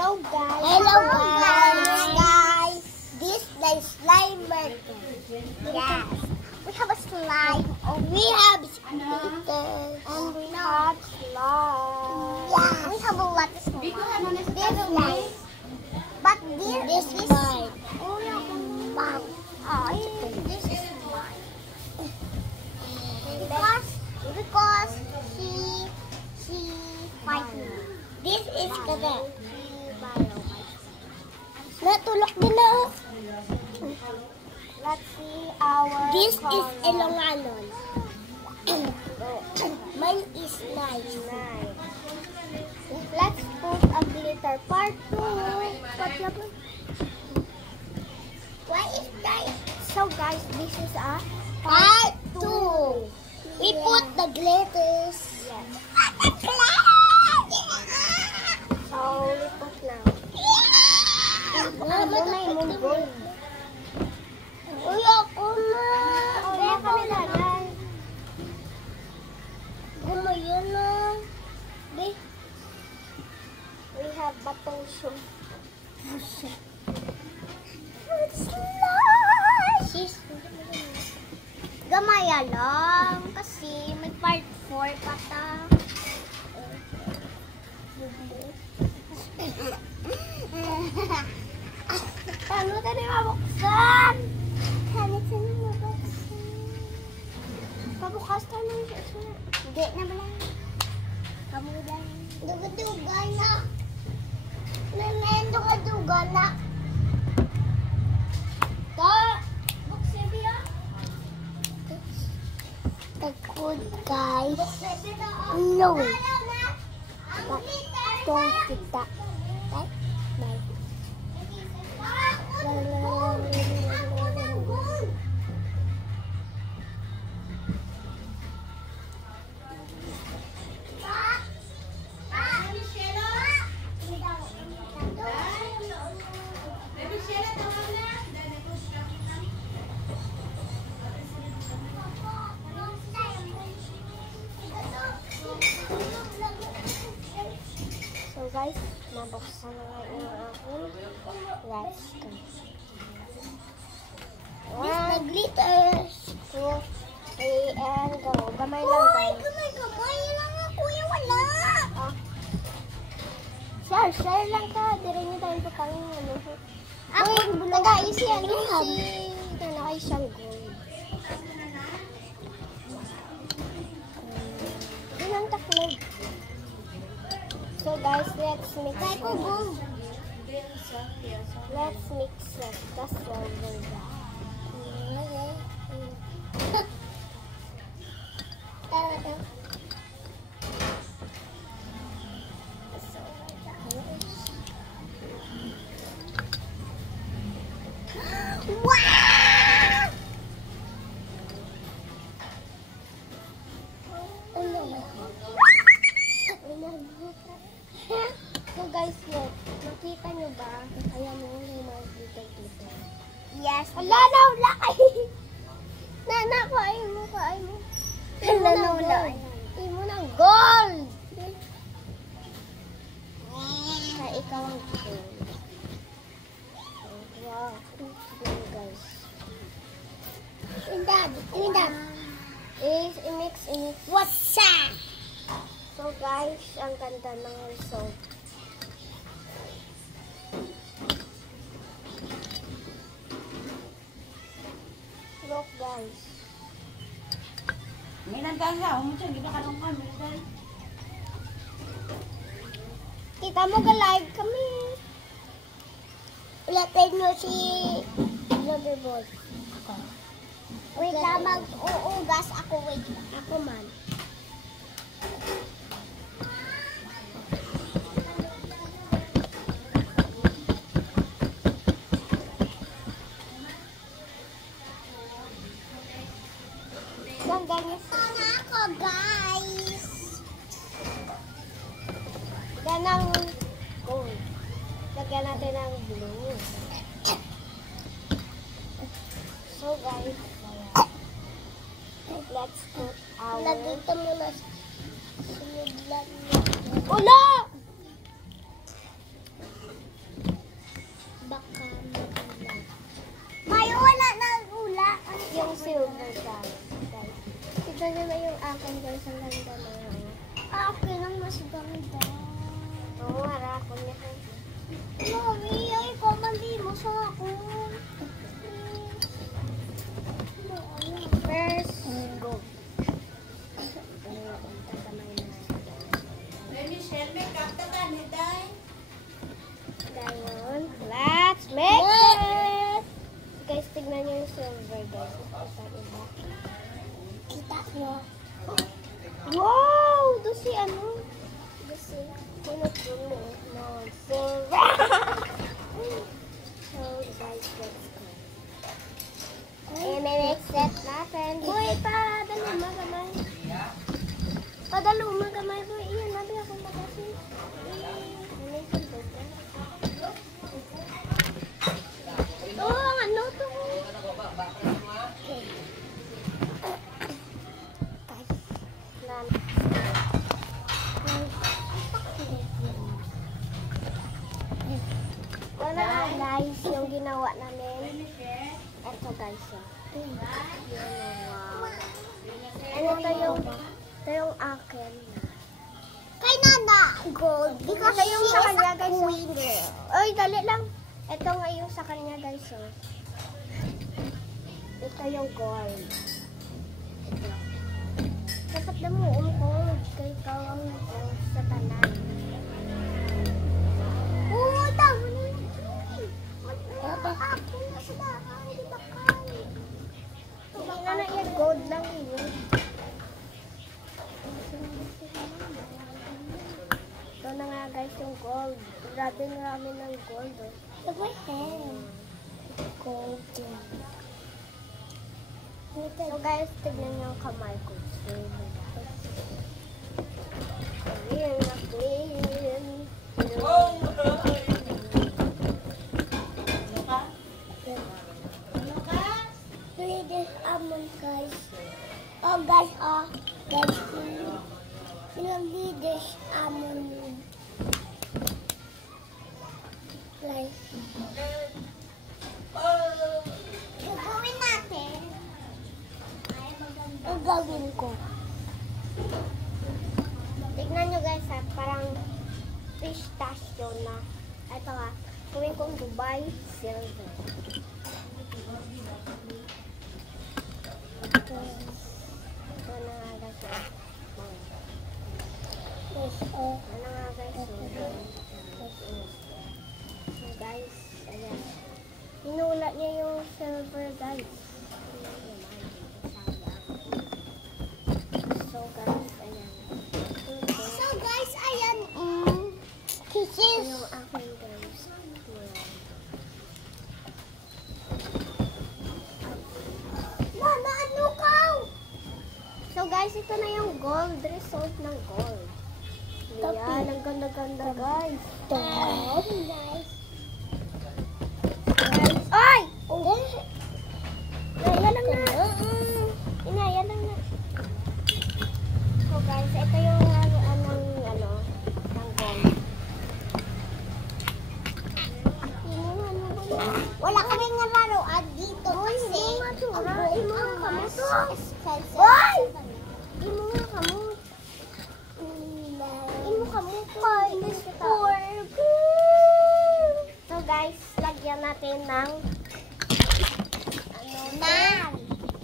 Hello guys. Hello guys. This is the slime burger. Yes. We have a slime. We have glitter. And we have slime. Yeah. We have a lot of slime. This slime. But this is slime. Oh yeah. This is slime. Because she fight me. This is correct. Natulok din na. Let's see our This color. Is Ilongganon. Mine is nice. Let's put a glitter part 2. Why is that? So guys, this is a part 2. We put the glitters. Yes. So we put now. Mama na yung gold. Uy, ako na. Kaya kami lalay. Gumayon na. We have batosyo. It's nice. Gamaya lang. Kasi may part 4 pa ta. Paano tayo mabuksan? Pabukas tayo ng siya. Hindi na ba lang? Kamudan. Duga-duga na. Duga-duga na. Ito. Buksin niya. Takot guys. No. Don't kita. Bye. So guys, nabuksan na nga yung aking let's go. One, glitters. 2, 3, and go. Gamay lang tayo. Gamay lang nga kuya, wala. Share lang ka. Dire niyo tayo pa kang ano. Ako, nag-aisi yan. Nag-aisi siyang gold. Yun ang taklag. So guys, let's mix it. Let's mix it. That's over that. So guys, look. Makita nyo ba? Ayan mo yung mga glitter. Yes. Wala. Nana, kain mo. Wala. Kain mo ng gold. Kaya ikaw ang gold. Wow. Guys. Indad. I-mix. What's that? So guys, ang ganda ng result. Look guys. Kita mo ka-live kami. Ulatin nyo si Loverboy. Ako. Wait lang, mag-uugas ako. Wait lang. Ako man. Sana ako guys. Ganang gold. Lagyan natin ng blue. So guys, let's put our... Lagyan ito muna. Sunod lang. Ulo! akin guys, ang ganda na. Okay lang, mas ganda. Oo, harapon niya guys. Mami, ay komandi mo sa akin. First, go. Ngayon, let's make it! Guys, tignan nyo yung silver guys. Sa iba. Kita nyo. Wow! Doon si ano? Doon si puno-puno. No, silver! So, guys, let's go. I-mix it natin. Boy, padalo magamay. Padalo magamay, boy. Iyan, nabi akong magasi. Oh, ang ano to? Okay. Wala na guys, yung ginawa namin. Ito guys. Wow. Ano to yung akin. Kay Nana, gold. Because ito yung sa kanya guys. Oy, dali lang. Ito nga yung sa kanya guys. Ito yung gold. Ito. Dapat na mo gold. Kaya ikaw ang sa tanan. Oo, tama na yun. Ako na sa bahay. Di ba kayo? Hindi na yan. Gold lang yun. Ito na nga guys yung gold. Grabe namin ng gold. Look my hair. Gold. So guys, tignan nyo ang kamay ko. Clean na clean. Look this almond guys. Oh guys, guys. You know this almond. Guys. Gagawin natin. Ang gawin ko. Tignan nyo guys ha, parang pistachio na. Ito ha, gawin kong Dubai silver. Ito na nga guys ha. Ito na nga guys. So guys, ayan. Hinula niya yung silver guys. So guys, ayan. So guys, ayan. Kisses. Yung akin guys. Mama, ano ka? So guys, ito na yung gold result ng gold. Ayan, ang ganda-ganda guys. Guys. Ay! Inaya lang na. Inaya lang na. So guys, ito yung ng gold. Wala kami nga laruan dito kasi ang So guys, lagyan natin ng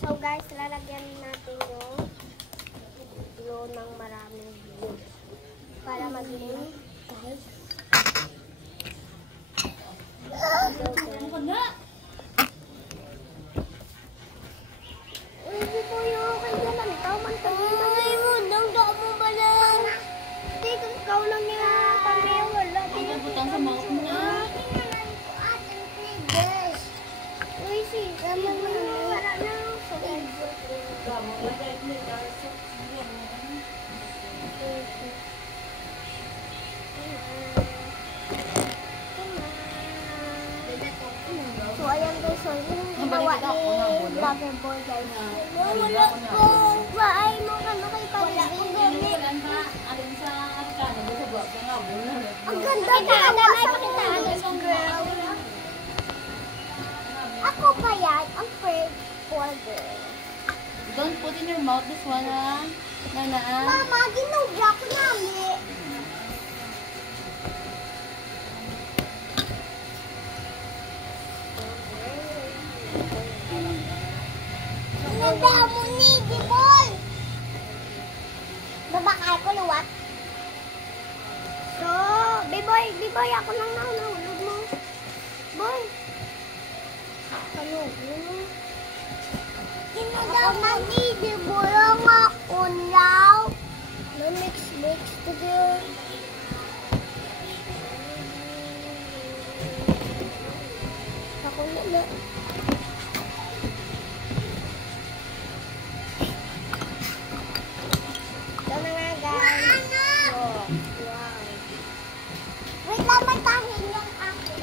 So guys, lalagyan natin yung glue ng maraming glue para maging guys. Hindi po yung kanya lang. Ikaw man ay mo, nangga mo ba lang? Hindi, kung ikaw lang niya kami wala. Pinabutang sa mga kumuna. Uy, siya man wala na. So, ayan guys. So, yung ginawa ni Lover Boy guys. Wala ko. Baay mo ka na kay Pagdini. Ang ganda ka. May pakitaan ng girl. Ako pa yan. Ang first order. Don't put in your mouth this one, ha? Nanaan. Mama, ginugya ko namin. Nanda mo ni, Diboy! Babakay ko luwat. So, Biboy, ako lang nahulog mo. Boy. Kalog mo. Nanda mo ni, Diboy, ang akunlaw. Mix together. Ako na. Ito na nga guys. Wow. Wait lang, matahin yung akin.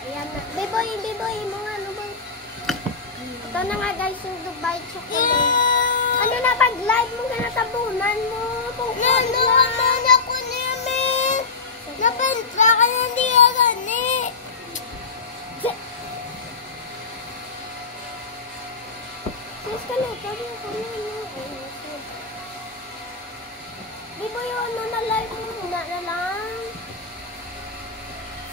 Ayan na. Biboy, mga ano ba? Ito na nga guys, yung Dubai chocolate. Ano na pag-live mo ka natabunan mo? Nanaman ako namin. Napentra ka na hindi ka gani. Mas kalutan mo ko na. Biboy, ano na live mo muna na lang.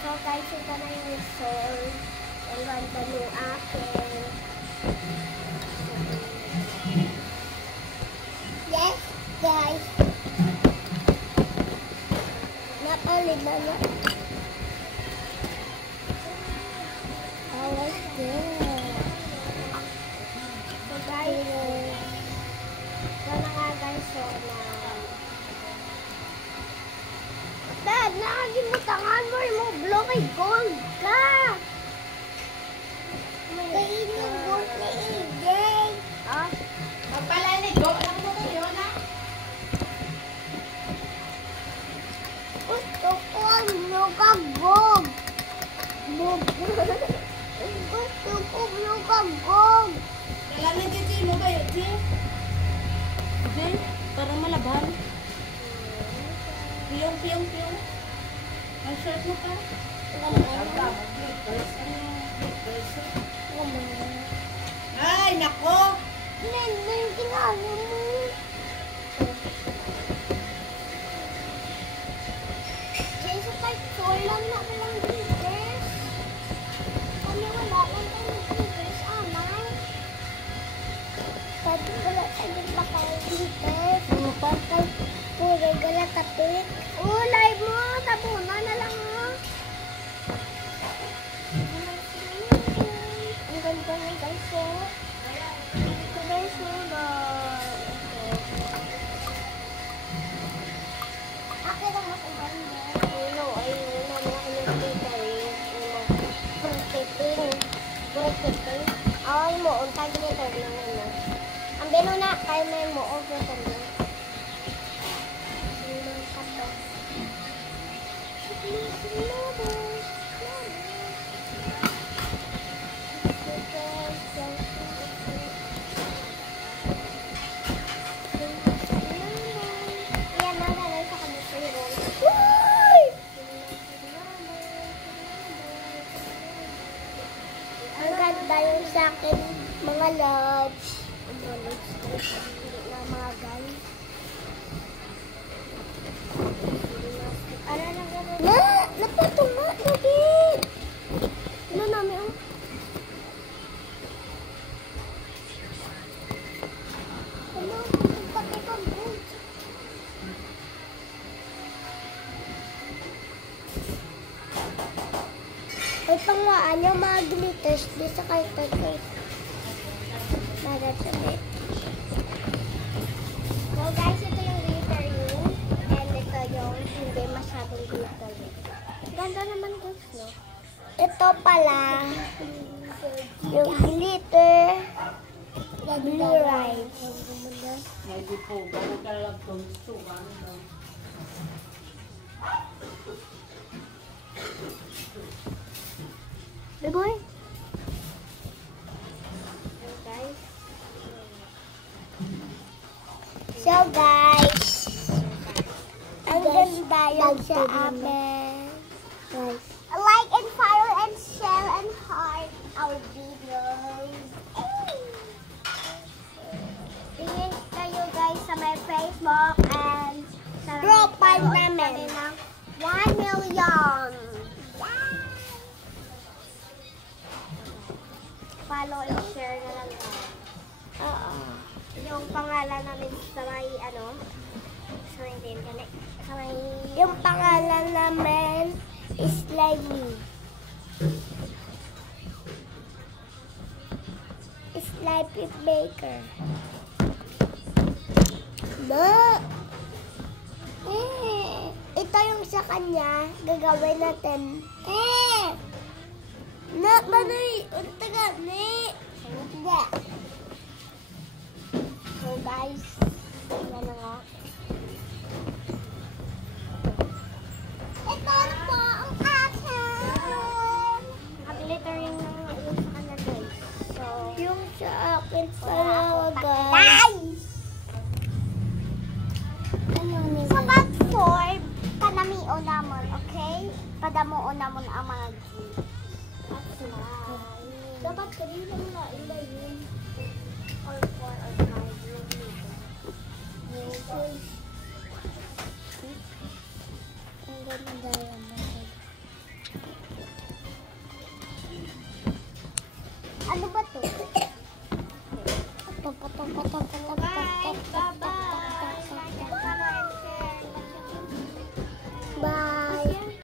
So guys, ito na yung result. Ang ganda ng akin. Yes, guys. Napalid na na. Oh, let's go. So guys, ito na nga guys. So na. Dad, nakagimutangan mo yung blow kay gold ka. Kainin yung gold na igay. Ah? Magpalanig, go lang mo kayo na. Gusto ko ang lugagog. Gusto ko lugagog. Kailangan dito mo kayo, G? Okay, para malaban. Piyong. Ang shirt mo ka? Ay, nako! Ginagawa mo. Jason, kahit solan na ko lang dito. Kami wala lang tayo dito, amay. Pwede ba kayo dito? Ano pa? Puro gala tapik. Oh, live mo. Tabunan na lang mo. Ang ganda ng guys ko. Ito guys mo ba? Akin ang maganda. Ayun na mga kinagtitay. Protecting. Ay mo. Untag nito lang ano. Ang bino na. Kaya may mo. Okay sa mga. Ang ganda yung sa akin, mga loves. Na mga guys. Napatuma, lagi. Ano namin, oh? Ano, pagpapit ang gold. Ay, pangaan yung mga glitters di sa carton ko. Narasalit. So guys, ito yung glitter yun. And ito yung hindi masyadong glitter. Ganda naman guys, no? Ito pala yung glitter blue rice. Hindi po, bago ka lang itong suka. Biboy? Guys. comment, like and follow and share and heart our videos. Tingin kayo guys sa my Facebook and sa profile namin ng 1 million. Follow and share na lang. Oo. Yung pangalan namin sa may sa may yung pangalan namin is Slimy. Slimy Baker. Ma! Ito yung sa kanya, gagawin natin. Na, manay, untaga, ne. Hindi. So guys, yan na nga. Ito po ang akin. Nag-glittering na nga yung sa kanya guys. So, yung sa akin pala guys. Sa bag 4, panamio namon, okay? Padamuo namon ang mga gifts. Dapat kanina mo na iba yun. Or 4 or 5 yun dito. Ang ganda diamond.